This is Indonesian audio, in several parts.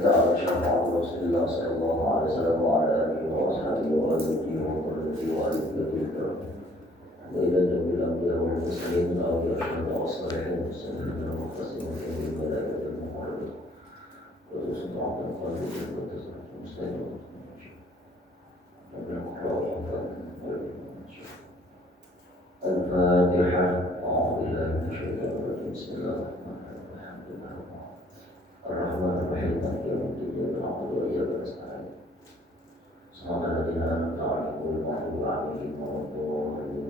تعالى شرع رسول الله صلى الله عليه وسلم وعلى آله وأصحابه وأزواجه وذريته وآل بيته الكرام وإلى جميع الأنبياء والمرسلين وأولياء الشهداء والصالحين والسابقين والمخلصين وجميع الملائكة المقربين وخصوصا عبد القادر والتسليم المستقيم الفاتحة. أعوذ بالله من الشيطان الرجيم. بسم الله الرحمن الرحيم. الحمد لله الرحمن الرحيم مالك يوم الدين إياك نعبد وإياك نستعين صراط الذين أنعمت عليهم غير المغضوب عليهم ولا الضالين.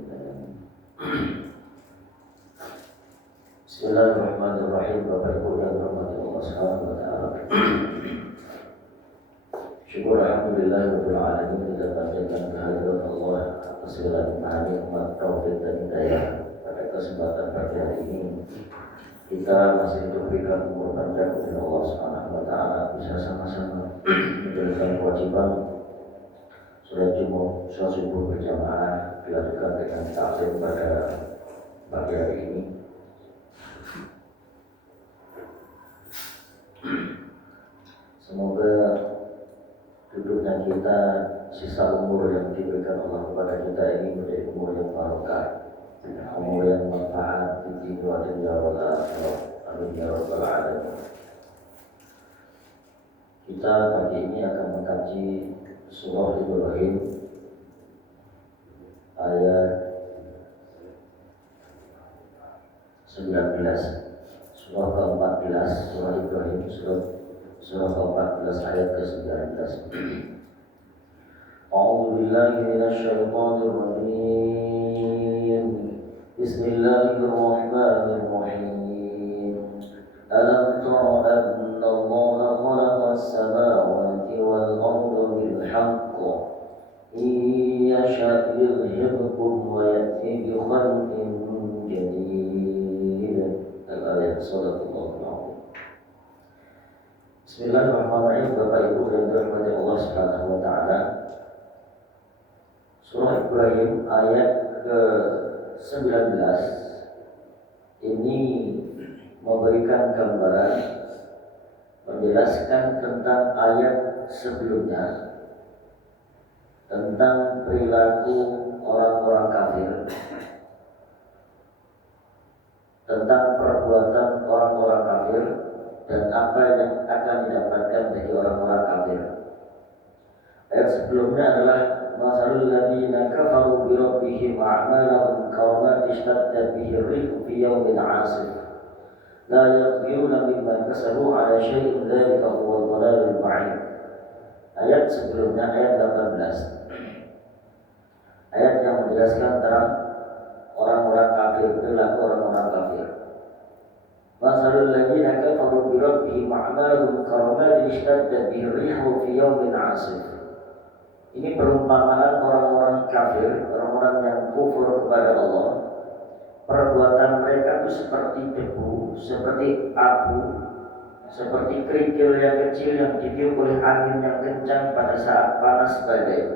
بسم الله الرحمن الرحيم. Bapak Ibu yang dirahmati Allah Subhanahu wa taala. Syukur alhamdulillah rabbil alamin, kita panjatkan kehadirat Allah atas segala nikmat, taufik dan hidayah. Pada kesempatan pagi hari ini kita masih diberikan umur panjang oleh Allah Subhanahu wa taala bisa sama-sama menjalankan kewajiban salat Jumat, salat subuh berjamaah dilakukan dengan taklim pada pagi hari ini. Semoga duduknya kita, sisa umur yang diberikan Allah kepada kita ini menjadi umur yang barokah, umur yang manfaat di dunia dan ya rabbal alamin. Kita pagi ini akan mengkaji surah Ibrahim ayat 19, surah ke-14, surah Ibrahim surah ke-14 ayat ke-19. A'udzu billahi minasyaitonir rajim. Bismillahirrahmanirrahim. Alam tara anna Allaha khalaqas samawati wal arda bil haqq. Yasha' yudhhibukum wa ya'ti bi khalqin jadid. Al-ayat sadaqallahu al-'azim. Bismillahirrahmanirrahim. Bapak Ibu yang dirahmati Allah Subhanahu wa taala. Surah Ibrahim ayat ke-19 ini memberikan gambaran, menjelaskan tentang ayat sebelumnya, tentang perilaku orang-orang kafir, tentang perbuatan orang-orang kafir dan apa yang akan didapatkan bagi orang-orang kafir. Ayat sebelumnya adalah masalul ladzina kafaru bi rabbihim a'malahum kawmatin ishtaddat bihi ar-rihu fi yawmin 'asif la yaqdiruna mimma kasabu 'ala syai'in dzalika huwa dhalalul ba'id. Ayat sebelumnya ayat 18. Ayat yang menjelaskan tentang orang-orang kafir, perilaku orang-orang kafir. Masalul ladzina kafaru bi rabbihim a'malahum kawmatin ishtaddat bihi ar-rihu fi yawmin 'asif. Ini perumpamaan orang-orang kafir, orang-orang yang kufur kepada Allah. Perbuatan mereka itu seperti debu, seperti abu, seperti kerikil yang kecil yang ditiup oleh angin yang kencang pada saat panas badai.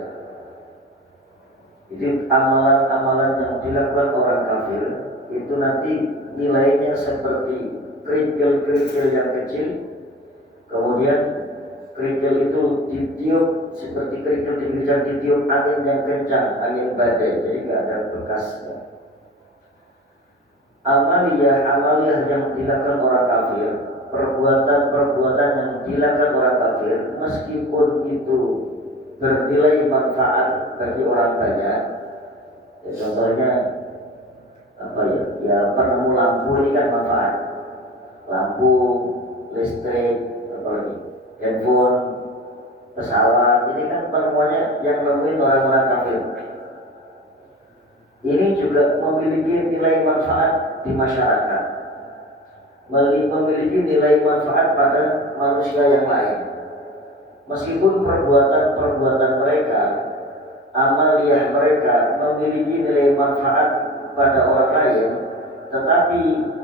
Itu amalan-amalan yang dilakukan orang kafir, itu nanti nilainya seperti kerikil-kerikil yang kecil. Kemudian kerikil itu ditiup seperti kerikil di hujan ditiup angin yang kencang, angin badai, jadi tidak ada bekasnya. Amaliyah yang dilakukan orang kafir, perbuatan-perbuatan yang dilakukan orang kafir, meskipun itu bernilai manfaat bagi orang banyak. Ya, contohnya apa ya? Ya penemu lampu ini kan manfaat. Lampu, listrik, apalagi handphone, pesawat, ini kan penemuannya yang nemuin orang-orang kafir. Ini juga memiliki nilai manfaat di masyarakat, memiliki nilai manfaat pada manusia yang lain. Meskipun perbuatan-perbuatan mereka, amaliyah mereka memiliki nilai manfaat pada orang lain, tetapi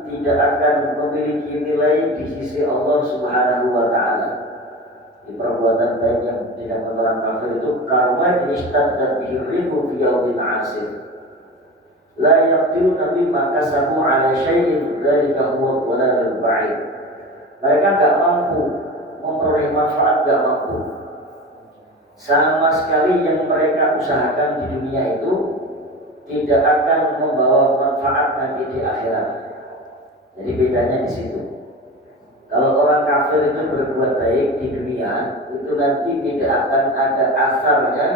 tidak akan memiliki nilai di sisi Allah Subhanahu wa taala. Di perbuatan baik yang dilakukan orang kafir itu karma ishtaddat bihi ar-rihu fi yawmin 'asif. La yaqdiruna mimma kasabu 'ala syai'in dzalika huwa dhalalul ba'id. Mereka enggak mampu memperoleh manfaat gak mampu. Sama sekali yang mereka usahakan di dunia itu tidak akan membawa manfaat nanti di akhirat. Jadi bedanya di situ. Kalau orang kafir itu berbuat baik di dunia, itu nanti tidak akan ada asarnya,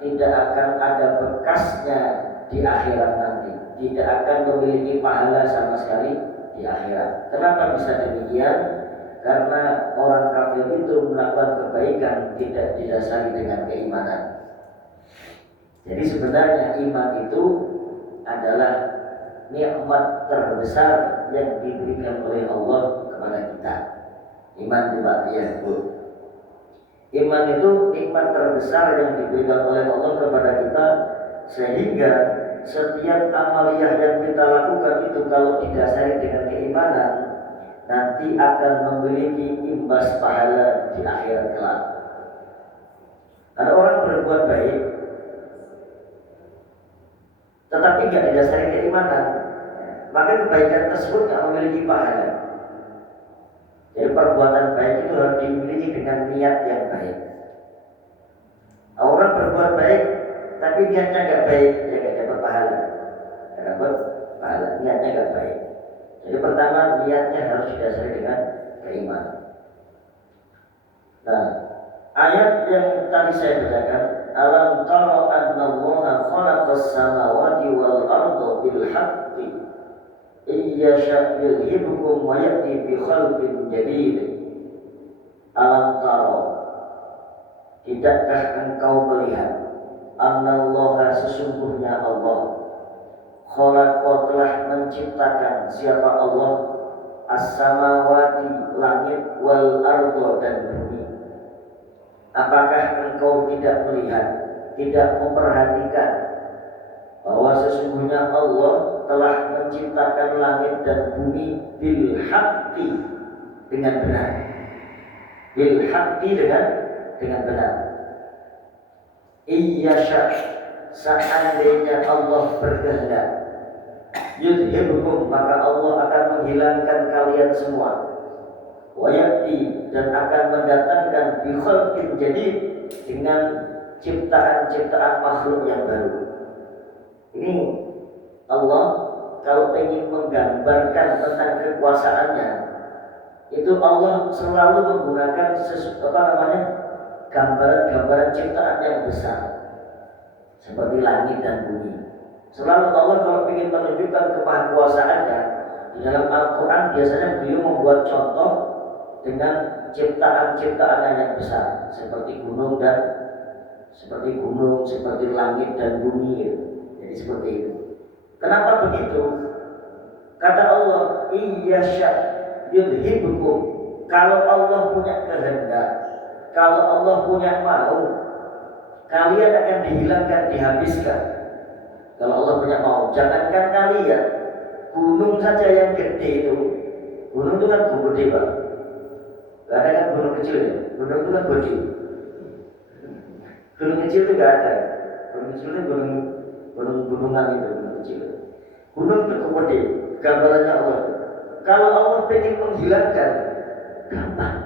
tidak akan ada bekasnya di akhirat nanti. Tidak akan memiliki pahala sama sekali di akhirat. Kenapa bisa demikian? Karena orang kafir itu melakukan kebaikan tidak didasari dengan keimanan. Jadi sebenarnya iman itu adalah nikmat terbesar yang diberikan oleh Allah kepada kita. Iman juga ya, Bu. Iman itu nikmat terbesar yang diberikan oleh Allah kepada kita, sehingga setiap amaliyah yang kita lakukan itu kalau didasari dengan keimanan nanti akan memiliki imbas pahala di akhirat kelak. Ada orang berbuat baik tetapi tidak didasari keimanan, maka kebaikan tersebut tidak memiliki pahala. Jadi perbuatan baik itu harus dimiliki dengan niat yang baik. Orang berbuat baik tapi niatnya nggak baik, ya nggak dapat pahala. Nggak dapat pahala, niatnya nggak baik. Jadi pertama niatnya harus didasari dengan keimanan. Nah, ayat yang tadi saya bacakan, alam tara annallaha khalaqas samawati wal arda bil haqqi iyyasha yudhibukum wa ya'ti bi khalqin jadid. Alam tara, tidakkah engkau melihat annallaha sesungguhnya Allah khalaqa telah menciptakan siapa Allah as-samawati langit wal arda dan bumi. Apakah engkau tidak melihat, tidak memperhatikan bahwa sesungguhnya Allah telah menciptakan langit dan bumi bil haqqi dengan benar. Bil haqqi dengan benar. Iyyasha, seandainya Allah berkehendak, yudhibukum, maka Allah akan menghilangkan kalian semua. Wa ya'ti, dan akan mendatangkan bi khalqin jadid, dengan ciptaan-ciptaan makhluk yang baru. Ini Allah kalau ingin menggambarkan tentang kekuasaannya, itu Allah selalu menggunakan gambaran-gambaran ciptaan yang besar seperti langit dan bumi. Selalu Allah kalau ingin menunjukkan kemahakuasaannya, di dalam Al-Quran biasanya beliau membuat contoh dengan ciptaan-ciptaannya yang besar, seperti gunung, seperti langit dan bumi. Jadi seperti itu. Kenapa begitu? Kata Allah, iyyasha yudhibukum. Kalau Allah punya kehendak, kalau Allah punya mau, kalian akan dihilangkan, dihabiskan. Kalau Allah punya mau, jangankan kalian, gunung saja yang gede itu, gunung itu kan gede, Pak. Gak ada kan gunung kecil ya? Gunung itu kan gede. Gunung kecil itu gak ada. Gunung kecil itu gunungan itu, gunung kecil. Gunung itu gede, gambarannya Allah. Kalau Allah ingin menghilangkan, gampang.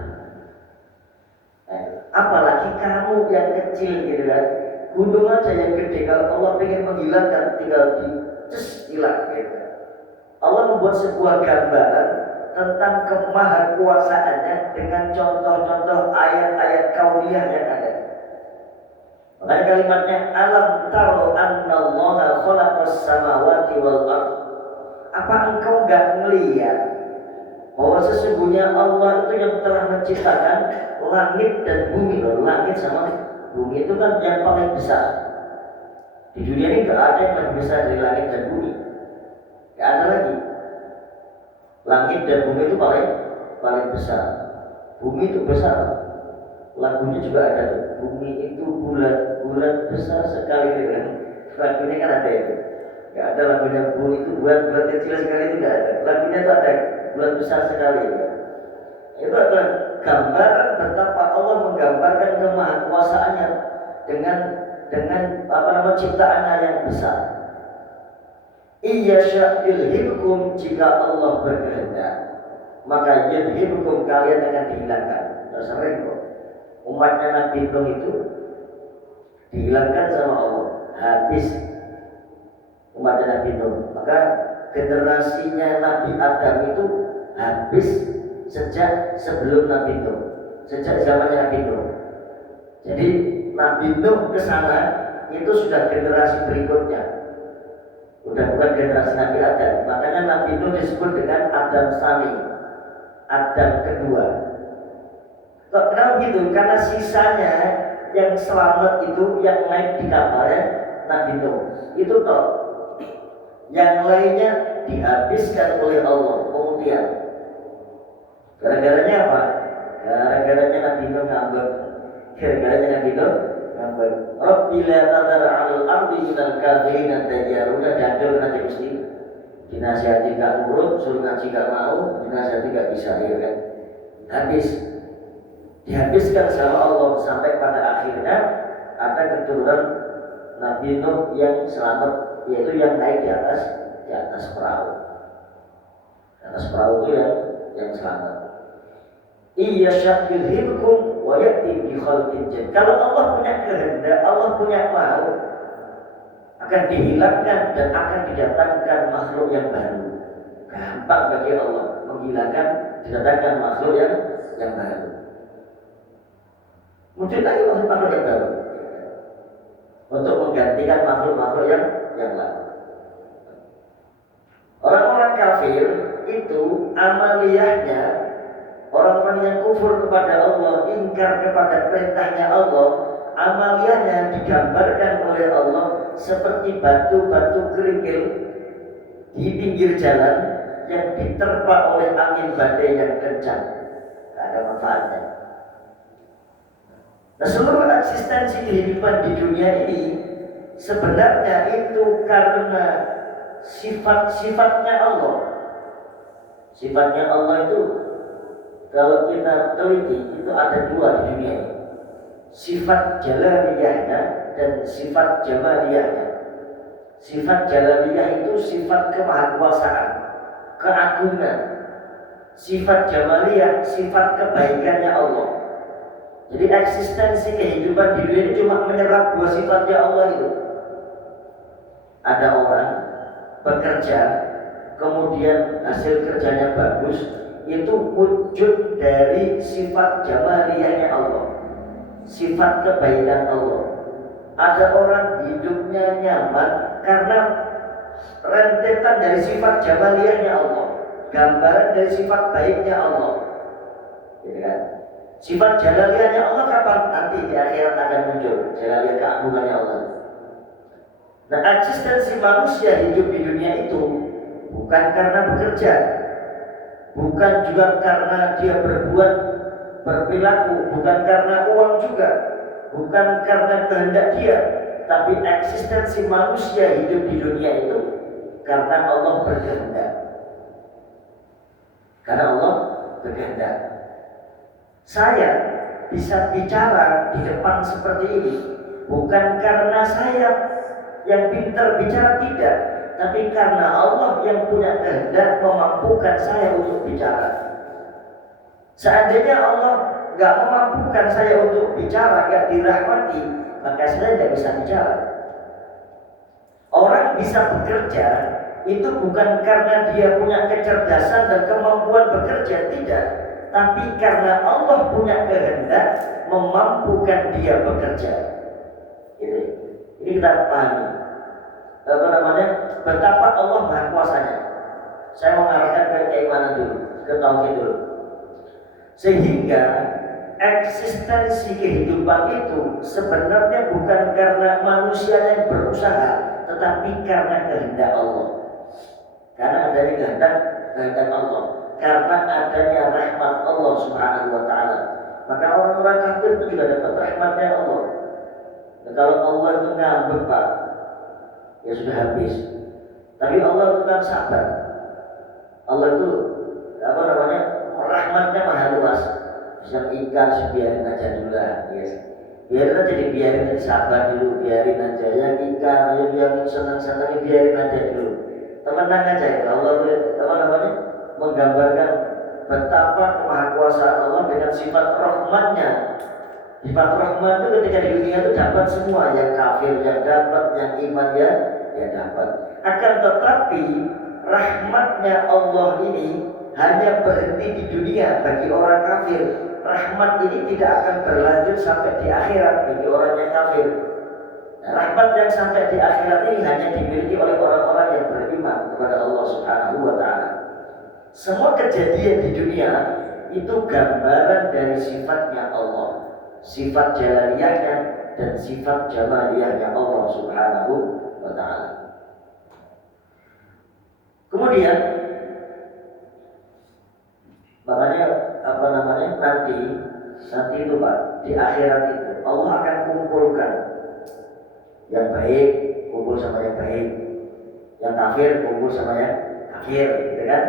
Apalagi kamu yang kecil gitu kan. Gunung aja yang gede, kalau Allah ingin menghilangkan, tinggal hilang gitu. Allah membuat sebuah gambaran tentang kemahakuasaannya dengan contoh-contoh ayat-ayat kauniyah yang ada. Makanya kalimatnya alam taro annallaha khalaqas samawati wal ardh. Apa engkau enggak melihat bahwa sesungguhnya Allah itu yang telah menciptakan langit dan bumi. Langit sama bumi itu kan yang paling besar. Di dunia ini enggak ada yang lebih besar dari langit dan bumi. Enggak ada lagi. Langit dan bumi itu paling besar. Bumi itu besar. Lagunya juga ada. Bumi itu bulat besar sekali. Lagunya kan ada itu. Gak ada lagunya bumi itu bulat kecil sekali, itu gak ada. Lagunya itu ada bulat besar sekali. Itu adalah gambaran betapa Allah menggambarkan kemahakuasaannya dengan ciptaannya yang besar. Iyyasha yudhibukum, jika Allah berkehendak, maka yudhibukum, kalian akan dihilangkan. sering kok. Umatnya Nabi Nuh itu dihilangkan sama Allah, habis umatnya Nabi Nuh. Maka generasinya Nabi Adam itu habis sejak sebelum Nabi Nuh, sejak zamannya Nabi Nuh. Jadi Nabi Nuh ke sana itu sudah generasi berikutnya, udah bukan generasi Nabi Adam. Makanya Nabi Nuh disebut dengan Adam Tsani, Adam kedua. Kok kenapa gitu? Karena sisanya yang selamat itu yang naik di kapalnya Nabi Nuh itu toh, yang lainnya dihabiskan oleh Allah kemudian. Gara-garanya apa? Gara-garanya Nabi Nuh ngambek. Gara-garanya Nabi Nuh ngambek. Rabbi la tadar 'alal ardi minal kafirin dayyaru. Udah dihancurkan aja mesti. Dinasihati gak nurut, suruh ngaji gak mau, dinasihati gak bisa, ya kan? Habis. Dihabiskan sama Allah sampai pada akhirnya ada keturunan Nabi Nuh yang selamat, yaitu yang naik di atas perahu. Di atas perahu itu yang selamat. Iya syakirhilkum wa ya'ti bi khalqin jadid. Kalau Allah punya kehendak, Allah punya mau, akan dihilangkan dan akan didatangkan makhluk yang baru. Gampang bagi Allah menghilangkan, didatangkan makhluk yang baru. Muncul lagi makhluk yang baru untuk menggantikan makhluk-makhluk yang lain. Orang-orang kafir itu amaliyahnya, orang-orang yang kufur kepada Allah, ingkar kepada perintahnya Allah, amaliyahnya digambarkan oleh Allah seperti batu-batu kerikil di pinggir jalan yang diterpa oleh angin badai yang kencang. Tidak ada manfaatnya. Nah, seluruh eksistensi kehidupan di dunia ini sebenarnya itu karena sifat-sifatnya Allah. Sifatnya Allah itu kalau kita teliti itu ada dua di dunia ini. Sifat jalaliyahnya dan sifat jamaliyahnya. Sifat jalaliyah itu sifat kemahakuasaan, keagungan. Sifat jamaliyah sifat kebaikannya Allah. Jadi eksistensi kehidupan di dunia ini cuma menyerap dua sifatnya Allah itu. Ada orang bekerja, kemudian hasil kerjanya bagus, itu wujud dari sifat jamaliyahnya Allah, sifat kebaikan Allah. Ada orang hidupnya nyaman karena rentetan dari sifat jamaliyahnya Allah, gambaran dari sifat baiknya Allah, gitu kan? Sifat jalaliyahnya Allah kapan? Nanti di akhirat akan muncul jalaliyah keagungannya Allah. Nah, eksistensi manusia hidup di dunia itu bukan karena bekerja, bukan juga karena dia berbuat berperilaku, bukan karena uang juga, bukan karena kehendak dia, tapi eksistensi manusia hidup di dunia itu karena Allah berkehendak. Karena Allah berkehendak. Saya bisa bicara di depan seperti ini bukan karena saya yang pintar bicara, tidak, tapi karena Allah yang punya kehendak memampukan saya untuk bicara. Seandainya Allah nggak memampukan saya untuk bicara, nggak dirahmati, maka saya tidak bisa bicara. Orang bisa bekerja itu bukan karena dia punya kecerdasan dan kemampuan bekerja, tidak, tapi karena Allah punya kehendak memampukan dia bekerja. Ini kita pahami. Betapa Allah Maha Kuasanya. Saya mengarahkan ke keimanan dulu, ke tauhid dulu. Sehingga eksistensi kehidupan itu sebenarnya bukan karena manusia yang berusaha, tetapi karena kehendak Allah. Karena adanya kehendak Allah. Karena adanya rahmat Allah Subhanahu wa ta'ala. Maka orang-orang kafir itu juga dapat rahmatnya Allah. Nah, kalau Allah itu ngambek, Pak, ya sudah habis. Tapi Allah itu kan sabar. Allah itu rahmatnya maha luas. Bisa ikhlas, biarin aja dulu lah, yes. Biarin aja, biarin aja, sabar dulu, biarin aja. Yang ikhlas, yang senang-senang, biarin aja dulu. Tenang aja ya. Allah itu menggambarkan betapa kemahakuasaan Allah dengan sifat rahmannya. Sifat rahman itu ketika di dunia itu dapat semua, yang kafir yang dapat, yang iman ya dapat. Akan tetapi rahmatnya Allah ini hanya berhenti di dunia bagi orang kafir. Rahmat ini tidak akan berlanjut sampai di akhirat bagi orang yang kafir. Nah, rahmat yang sampai di akhirat ini hanya dimiliki oleh orang-orang yang beriman kepada Allah Subhanahu wa Ta'ala. Semua kejadian di dunia itu gambaran dari sifatnya Allah, sifat jalaliyahnya dan sifat jamaliyahnya Allah Subhanahu wa Ta'ala. Kemudian makanya nanti itu Pak, di akhirat itu Allah akan kumpulkan yang baik kumpul sama yang baik, yang kafir kumpul sama yang kafir, gitu kan?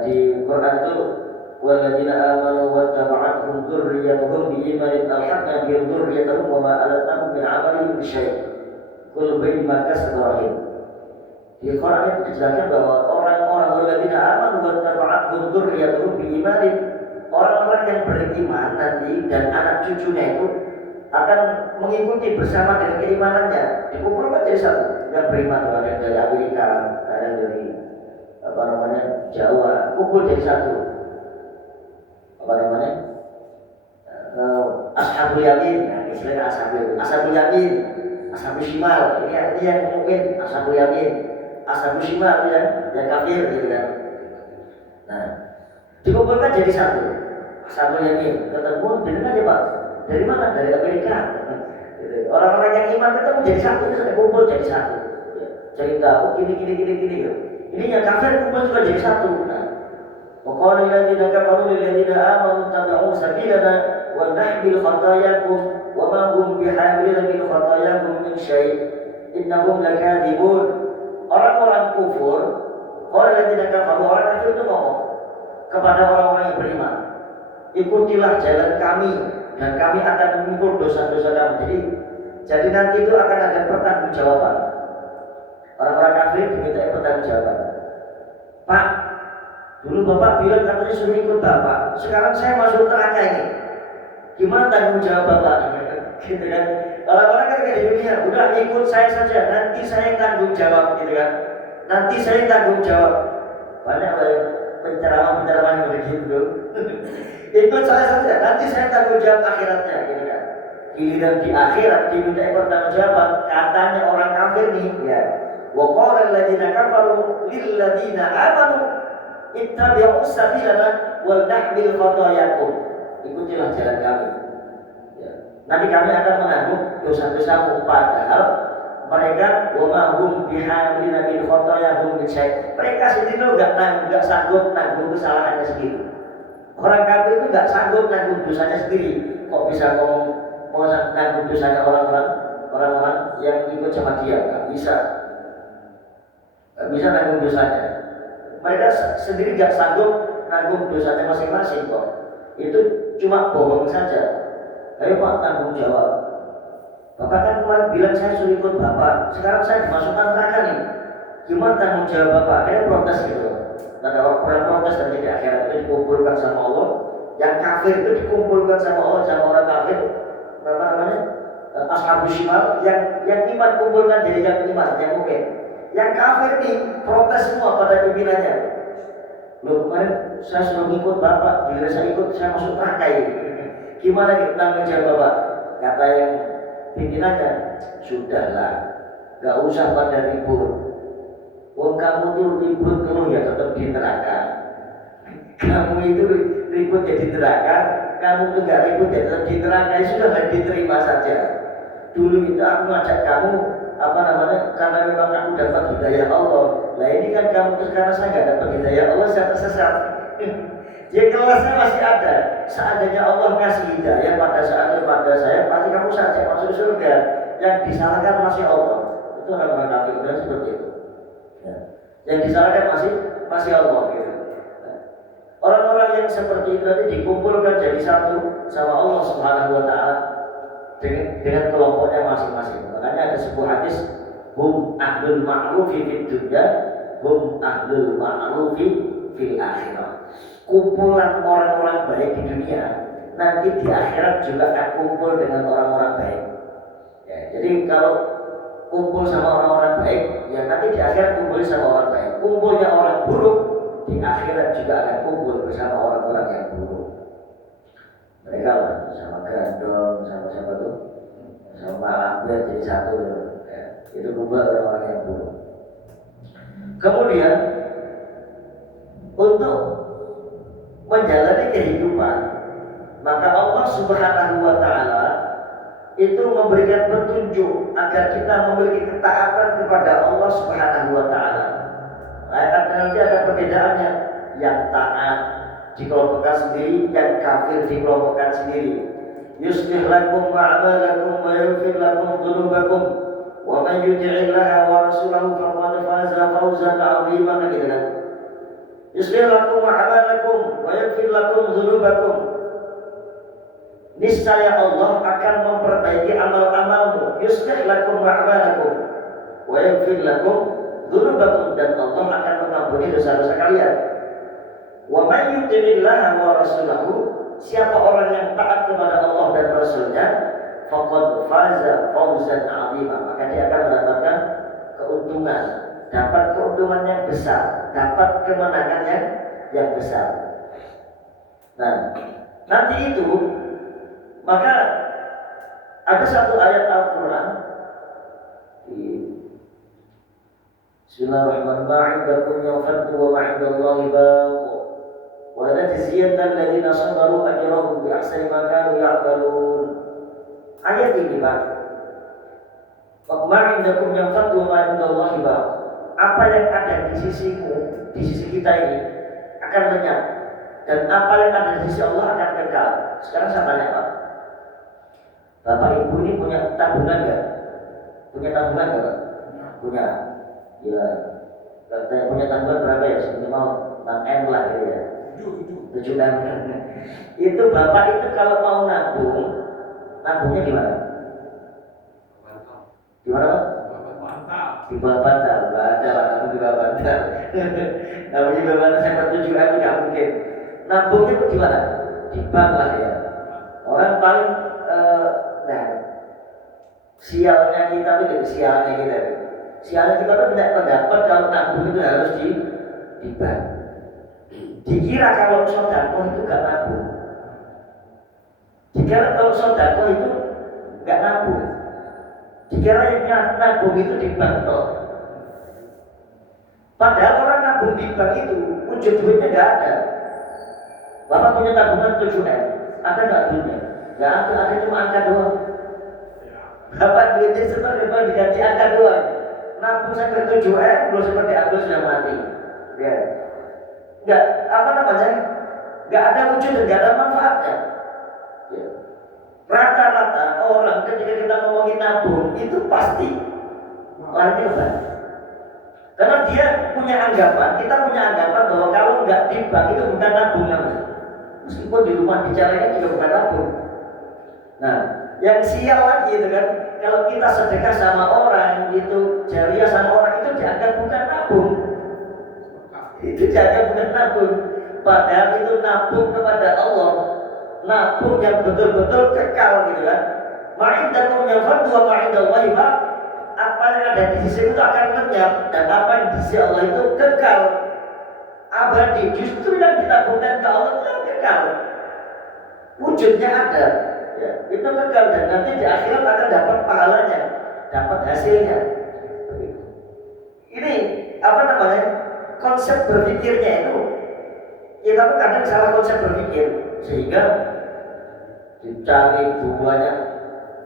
Di Quran itu walladzina amanu wattaba'athum dzurriyyatuhum biimanin alhaqna bihim dzurriyyatahum wa ma alatnahum min 'amalihim min syai'. Kullu imrin ma kasaba rahim. Di Quran itu dijelaskan bahwa orang-orang walladzina amanu wattaba'athum dzurriyyatuhum biimanin, orang-orang yang beriman nanti dan anak cucunya itu akan mengikuti bersama dengan keimanannya, dikumpulkan jadi satu. Yang beriman itu ada dari Amerika, ada dari Jawa, kumpul jadi satu. Ashabul yamin, nah, istilahnya ashabul yamin, ashabul shimal. Ini yang mungkin ashabul yamin, ashabul shimal ya, yang kafir gitu kan. Nah, dikumpulkan jadi satu. Ashabul yamin ketemu dengan aja Pak. Dari mana? Dari Amerika. Orang-orang yang iman ketemu jadi satu, kumpul jadi satu. Cerita, gini. Ini yang kafir kumpul juga jadi satu. Waqala alladziina kafaru lil ladziina aamanu ittabi'uu sabiilana wa nahmil khataayakum wa ma hum bihaamilina min khataayakum min syai' innahum lakadzibun. Orang-orang kufur, qala alladziina kafaru, orang kafir itu ngomong kepada orang-orang yang beriman, ikutilah jalan kami dan kami akan mengukur dosa-dosa kamu. Jadi nanti itu akan ada pertanggungjawaban. Orang-orang kafir diminta pertanggungjawaban. Pak, dulu Bapak bilang katanya suruh ikut Bapak, sekarang saya masuk neraka ini. Gimana tanggung jawab Bapak? Gitu kan? Orang-orang kan di dunia, udah ikut saya saja, nanti saya tanggung jawab, gitu kan? Nanti saya tanggung jawab. Banyak penceramah yang begitu. Ikut saya saja, nanti saya tanggung jawab akhiratnya, gitu kan? Giliran di akhirat diminta pertanggungjawaban, katanya orang kafir nih, ya. Wa qala alladziina kafaru lil ladziina aamanu ittabi'uu sabiilana wa nahmil khataayakum. Ikutilah jalan kami. Ya. Nanti kami akan menanggung dosa-dosamu, padahal mereka wa ma hum bihamilina min khataayahum min syai'. Mereka sendiri enggak sanggup nanggung kesalahannya sendiri. Orang kafir itu enggak sanggup nanggung dosanya sendiri. Kok bisa ngomong nanggung dosanya orang-orang yang ikut sama dia? Enggak bisa. Enggak bisa nanggung dosanya. Mereka sendiri enggak sanggup nanggung dosanya masing-masing kok. Itu cuma bohong saja. Ayo Pak, tanggung jawab. Bapak kan kemarin bilang saya suruh ikut Bapak, sekarang saya dimasukkan neraka nih. Gimana tanggung jawab Bapak? Ayo protes gitu. Ada orang protes dan di akhirat itu dikumpulkan sama Allah. Yang kafir itu dikumpulkan sama Allah, sama orang kafir. Apa namanya? Ashabul shimal. Yang iman kumpulkan jadi yang iman, yang mukmin. Yang kafir nih protes semua pada pimpinannya. Loh, kemarin saya suruh ikut Bapak, bila saya ikut saya masuk neraka ini. Gimana nih tanggung jawab Bapak? Kata yang pimpinannya, sudahlah, gak usah pada ribut. Wong kamu tuh ribut keluh ya tetap di neraka. Kamu itu ribut jadi neraka, kamu tuh gak ribut ya tetap di neraka. Ya sudah, gak diterima saja. Dulu itu aku ngajak kamu karena memang aku dapat hidayah Allah. Nah ini kan kamu terus karena saya gak dapat hidayah Allah, saya tersesat. Ya kelasnya masih ada. Seandainya Allah kasih hidayah pada saya, pasti kamu saja masuk surga. Yang disalahkan masih Allah. Itu orang-orang kafir dan seperti itu. Ya. Yang disalahkan masih Allah gitu. Nah, orang-orang yang seperti itu nanti dikumpulkan jadi satu sama Allah Subhanahu wa Ta'ala dengan kelompoknya masing-masing. Makanya ada sebuah hadis, hum ahlul ma'rufi fid dunya, hum ahlul ma'rufi fil akhirah. Kumpulan orang-orang baik di dunia nanti di akhirat juga akan kumpul dengan orang-orang baik. Ya, jadi kalau kumpul sama orang-orang baik, ya nanti di akhirat kumpul sama orang baik. Kumpulnya orang buruk di akhirat juga akan kumpul bersama orang-orang yang buruk. Mereka lah sama Grandong, sama siapa tuh, sama Lampir jadi satu, ya. Itu kumpul orang-orang yang buruk. Kemudian untuk menjalani kehidupan, maka Allah Subhanahu wa Ta'ala itu memberikan petunjuk agar kita memiliki ketaatan kepada Allah Subhanahu wa Ta'ala. Nanti ada perbedaannya, yang taat dikelompokkan sendiri, yang kafir dikelompokkan sendiri. Yuslih lakum a'malakum wa yaghfir lakum dzunubakum wa man yuti'illaha wa rasulahu faqad faza fawzan 'azima, gitu kan. Yuslih lakum a'malakum wa yaghfir lakum dzunubakum. Niscaya Allah akan memperbaiki amal-amalmu. Yuslih lakum a'malakum wa yaghfir lakum dzunubakum, dan Allah akan mengampuni dosa-dosa kalian. Wa may yuti'illaha wa rasulahu, siapa orang yang taat kepada Allah dan Rasulnya, faqad faza fawzan 'azima, maka dia akan mendapatkan keuntungan, dapat keuntungan yang besar, dapat kemenangan yang besar. Nah, nanti itu maka ada satu ayat Al-Quran di Bismillahirrahmanirrahim, yawfaddu wa ma'indallahi baqu wa najziyanna alladhina sabaru ajrahum bi ahsani ma kanu ya'malun. Ayat ini Pak, ma'indakum yawfaddu wa ma'indallahi baqu, apa yang ada di sisimu, di sisi kita ini akan lenyap, dan apa yang ada di sisi Allah akan kekal. Sekarang saya tanya Pak, Bapak Ibu ini punya tabungan nggak? Punya tabungan nggak Pak? Punya. Ya, katanya punya tabungan berapa ya? Minimal 6M lah gitu ya. 7M. Itu Bapak itu kalau mau nabung, nabungnya di mana? Di mana Pak? Di bawah bantal. Nggak ada lah nabung di bawah bantal. Nabung di bawah bantal sampai 7M nggak mungkin. Nabungnya itu di mana? Di bank lah ya. Orang paling sialnya kita itu, sialnya kita tuh tidak pendapat kalau nabung itu harus di bank. Dikira kalau sodako itu gak nabung, dikira kalau sodako itu gak nabung, dikira yang nabung itu di bank toh. Padahal orang nabung di bank itu wujud duitnya gak ada. Bapak punya tabungan 7M, ada gak duitnya? Gak ada cuma angka doang. Bapak duitnya seperti diganti angka doang. Nabung sampai 7M belum seperti aku sudah mati. Ya. Gak apa namanya? Gak ada wujud dan gak ada manfaatnya. Ya. Rata-rata orang ketika kita ngomongin nabung itu pasti lari ke bank. Karena dia punya anggapan, kita punya anggapan bahwa kalau nggak di bank itu bukan nabung namanya. Meskipun di rumah bicaranya juga bukan nabung. Nah, yang sial lagi itu kan, kalau kita sedekah sama orang itu, jariah sama orang itu dianggap bukan nabung. Itu dianggap bukan nabung. Padahal itu nabung kepada Allah, nabung yang betul-betul kekal gitu kan. Ma'indakum yanfadu wa ma'indallahi baq. Apa yang ada di sisi itu akan lenyap, dan apa yang di sisi Allah itu kekal, abadi. Justru yang ditabungkan ke Allah itu yang kekal, wujudnya ada. Ya, itu kekal, dan nanti di akhirat akan dapat pahalanya, dapat hasilnya. Ini apa namanya? Konsep berpikirnya itu kita tuh kadang salah konsep berpikir, sehingga dicari bunganya,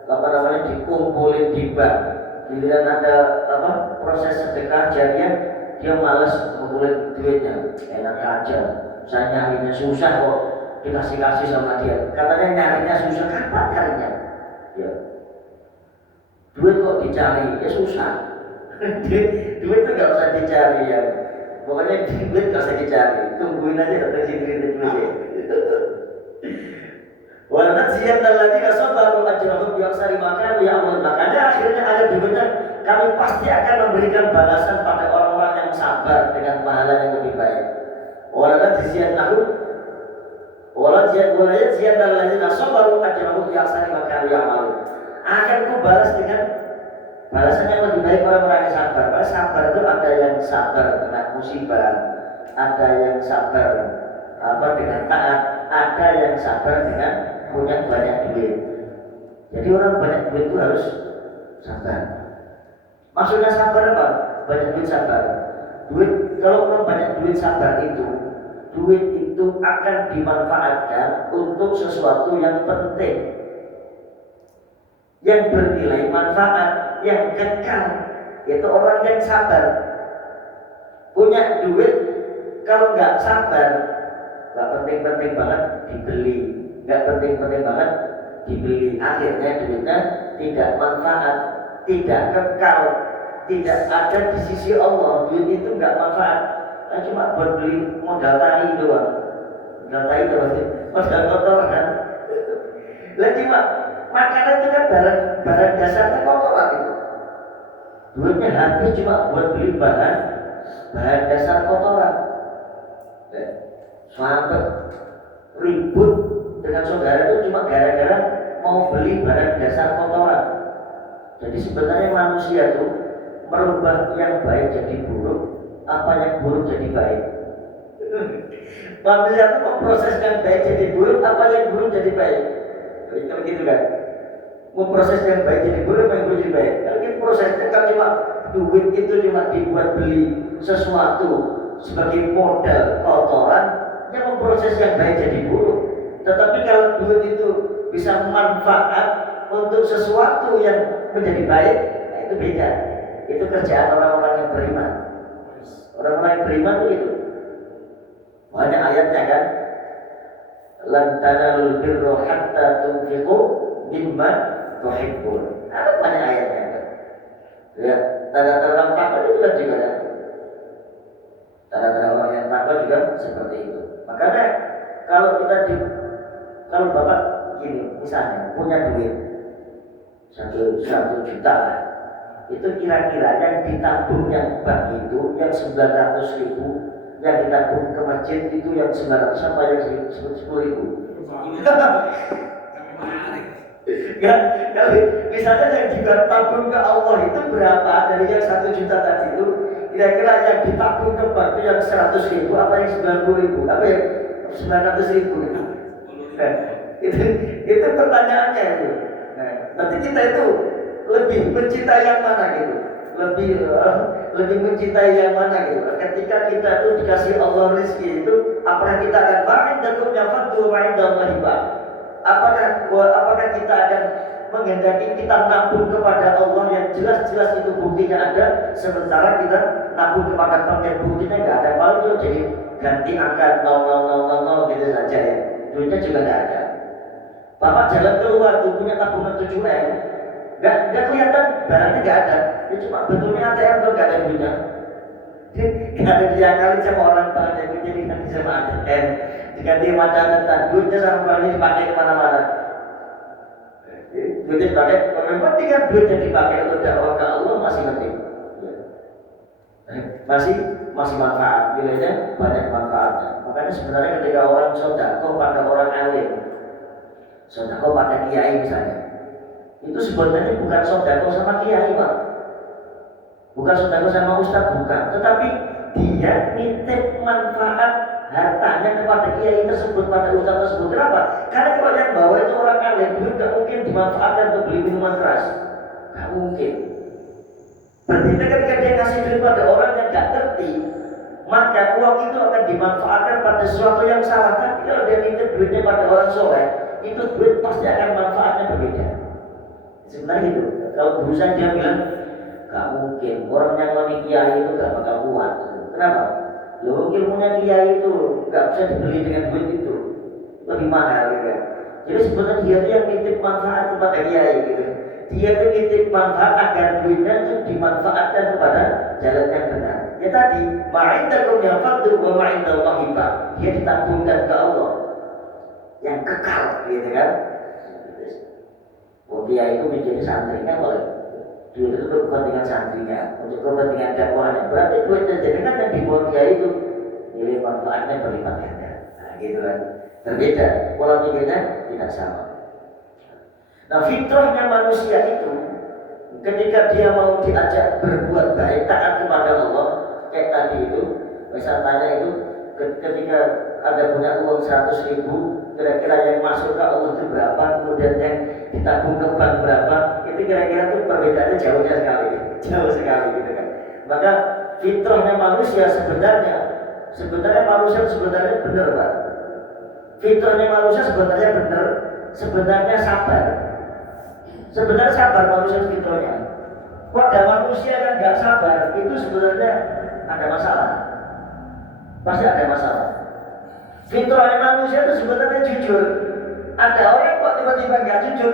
apa namanya, dikumpulin di bank. Giliran ada apa proses sedekah jariah, dia malas ngumpulin duitnya. Enak aja, saya nyarinya susah kok, dikasih-kasih sama dia. Katanya nyarinya susah, kapan nyarinya? Ya. Duit kok dicari, ya susah. Duit itu gak usah dicari ya. Pokoknya duit gak usah dicari, tungguin aja datang sini dulu ya. Walau siap dan lagi kasar baru ajrahum biaksari makan ya Allah. Makanya akhirnya ada berikutnya, kami pasti akan memberikan balasan pada orang-orang yang sabar dengan pahala yang lebih baik. Wala dziyadnahum wala dziyadal ladzina sabaru ajrahum bi ahsani ma kanu ya'malun. Akan ku balas dengan balasan yang lebih baik orang-orang yang sabar. Karena sabar itu ada yang sabar kena musibah, ada yang sabar dengan taat, ada yang sabar dengan punya banyak duit. Jadi orang banyak duit itu harus sabar. Maksudnya sabar apa? Banyak duit sabar. Duit, kalau orang banyak duit sabar itu, duit itu akan dimanfaatkan untuk sesuatu yang penting, yang bernilai manfaat, yang kekal. Itu orang yang sabar. Punya duit, kalau nggak sabar, nggak penting-penting banget dibeli, nggak penting-penting banget dibeli. Akhirnya duitnya tidak manfaat, tidak kekal, tidak ada di sisi Allah. Duit itu nggak manfaat, cuma buat beli modal tai doang. Modal tai doang, modal kotoran. Lah cuma makanan itu kan barang dasarnya kotoran itu. Duitnya habis cuma buat beli bahan dasar kotoran. Sampai ribut dengan saudara itu cuma gara-gara mau beli barang dasar kotoran. Jadi sebenarnya manusia itu merubah yang baik jadi buruk, apa yang buruk jadi baik. Manusia itu memproses yang baik jadi buruk, apa yang buruk jadi baik. Kalau gitu kan, memproses yang baik jadi buruk, apa yang buruk jadi baik. Kalau gitu prosesnya kan cuma duit itu cuma dibuat beli sesuatu sebagai modal kotoran, yang memproses yang baik jadi buruk. Tetapi kalau duit itu bisa manfaat untuk sesuatu yang menjadi baik, nah itu beda. Itu kerjaan orang-orang yang beriman. Orang-orang yang beriman itu gitu. Banyak ayatnya kan. Lan tanalul birra hatta tunfiqu mimma tuhibbun. Ada banyak ayatnya kan. Ya, tanda-tanda orang takwa itu kan juga kan. Tanda-tanda orang yang takwa juga seperti itu. Makanya kalau kalau bapak gini, misalnya punya duit 1 juta lah, itu kira-kira yang ditabung yang bank itu yang 900.000, yang ditabung ke masjid itu yang 900 apa yang 10.000? Ya, kalau misalnya yang ditabung ke Allah itu berapa dari yang 1 juta tadi itu, kira-kira yang ditabung ke bank itu yang 100.000 apa yang 90.000 apa yang 900.000 itu? Nah, itu pertanyaannya itu. Nah, nanti kita itu lebih mencintai yang mana gitu, lebih mencintai yang mana gitu. Ketika kita itu dikasih Allah rezeki itu, apakah kita akan main dalam nyafatu main dalam riba? Apakah kita akan menghendaki kita nabung kepada Allah yang jelas-jelas itu buktinya ada, sementara kita nabung kepada bank yang buktinya nggak ada, paling itu jadi ganti angka 0000 gitu saja ya, duitnya juga nggak ada. Bapak jalan keluar tuh punya tabungan 7M, nggak kelihatan barangnya nggak ada, ya cuma bentuknya ATM tuh nggak ada duitnya. Nggak ada diakalin sama orang bank yang jadi ganti sama ATM, diganti macam-macam, duitnya sama barangnya dipakai kemana-mana. Duitnya dipakai, memang kan duitnya dipakai untuk dakwah ke Allah masih penting, masih manfaat, nilainya banyak manfaatnya. Makanya sebenarnya ketika orang sedekah pada orang alim, sedekah pada kiai misalnya, itu sebenarnya bukan sedekah sama kiai pak, bukan sedekah sama ustaz, bukan, tetapi dia nitip manfaat hartanya kepada kiai tersebut, pada ustaz tersebut. Kenapa? Karena kalau yang bawa itu orang alim, dulu nggak mungkin dimanfaatkan untuk beli minuman keras, nggak mungkin. Berarti ketika dia ngasih duit pada orang yang nggak ngerti, maka uang itu akan dimanfaatkan pada sesuatu yang salah. Tapi kalau dia nitip duitnya pada orang soleh, itu duit pasti akan manfaatnya berbeda. Sebenarnya itu, kalau guru saya dia bilang gak mungkin orang yang ngoni kiai itu gak bakal kuat. Kenapa? Loh, ilmunya kiai itu gak bisa dibeli dengan duit itu, lebih mahal gitu. Jadi sebenarnya dia itu yang nitip manfaat kepada kiai gitu. Dia itu nitip manfaat agar duitnya itu dimanfaatkan kepada jalan yang benar. Ya tadi, ma'indakum yafaddu wa ma'indallahi baq. Dia ditabungkan ke Allah yang kekal, gitu kan? Dia itu menjadi santrinya oleh duit itu untuk kepentingan santrinya, untuk kepentingan dakwahnya. Berarti duit jenengan yang dibawa dia itu Ini manfaatnya berlipat ganda. Nah, gitu kan. Berbeda, pola pikirnya tidak sama. Nah, fitrahnya manusia itu ketika dia mau diajak berbuat baik, taat kepada Allah, kayak tadi itu, misal tanya itu, ketika ada punya uang 100.000, kira-kira yang masuk ke Allah itu berapa, kemudian yang ditabung ke bank berapa, itu kira-kira itu perbedaannya jauhnya sekali, jauh sekali gitu kan. Maka fitrahnya manusia sebenarnya manusia sebenarnya benar, Pak. Fitrahnya manusia sebenarnya benar, sebenarnya sabar. Sebenarnya sabar manusia fitrahnya. Kok ada manusia yang nggak sabar, itu sebenarnya ada masalah. Pasti ada masalah. Fitrahnya manusia itu sebenarnya jujur. Ada orang kok tiba-tiba nggak jujur.